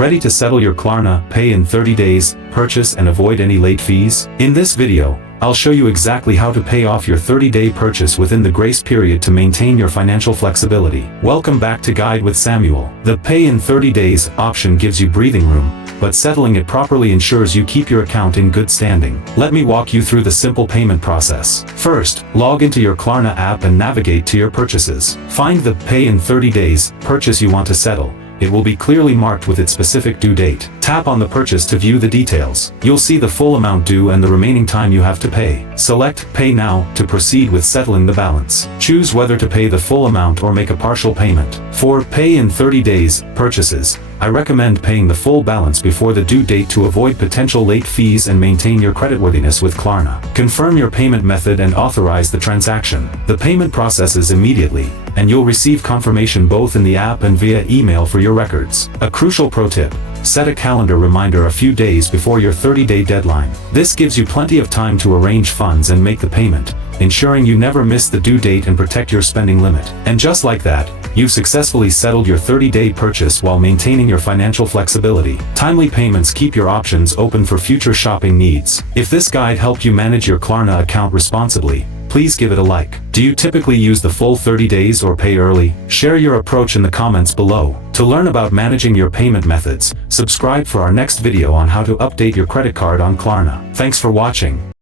Ready to settle your Klarna Pay in 30 days purchase and avoid any late fees? In this video, I'll show you exactly how to pay off your 30-day purchase within the grace period to maintain your financial flexibility. Welcome back to Guide with Samuel. The Pay in 30 days option gives you breathing room, but settling it properly ensures you keep your account in good standing. Let me walk you through the simple payment process. First, log into your Klarna app and navigate to your purchases. Find the Pay in 30 days purchase you want to settle. It will be clearly marked with its specific due date. Tap on the purchase to view the details. You'll see the full amount due and the remaining time you have to pay. Select Pay Now to proceed with settling the balance. Choose whether to pay the full amount or make a partial payment. For Pay in 30 days purchases, I recommend paying the full balance before the due date to avoid potential late fees and maintain your creditworthiness with Klarna. Confirm your payment method and authorize the transaction. The payment processes immediately, and you'll receive confirmation both in the app and via email for your records. A crucial pro tip: set a calendar reminder a few days before your 30-day deadline. This gives you plenty of time to arrange funds and make the payment, ensuring you never miss the due date and protect your spending limit. And just like that, you've successfully settled your 30-day purchase while maintaining your financial flexibility. Timely payments keep your options open for future shopping needs. If this guide helped you manage your Klarna account responsibly, please give it a like. Do you typically use the full 30 days or pay early? Share your approach in the comments below. To learn about managing your payment methods, subscribe for our next video on how to update your credit card on Klarna. Thanks for watching.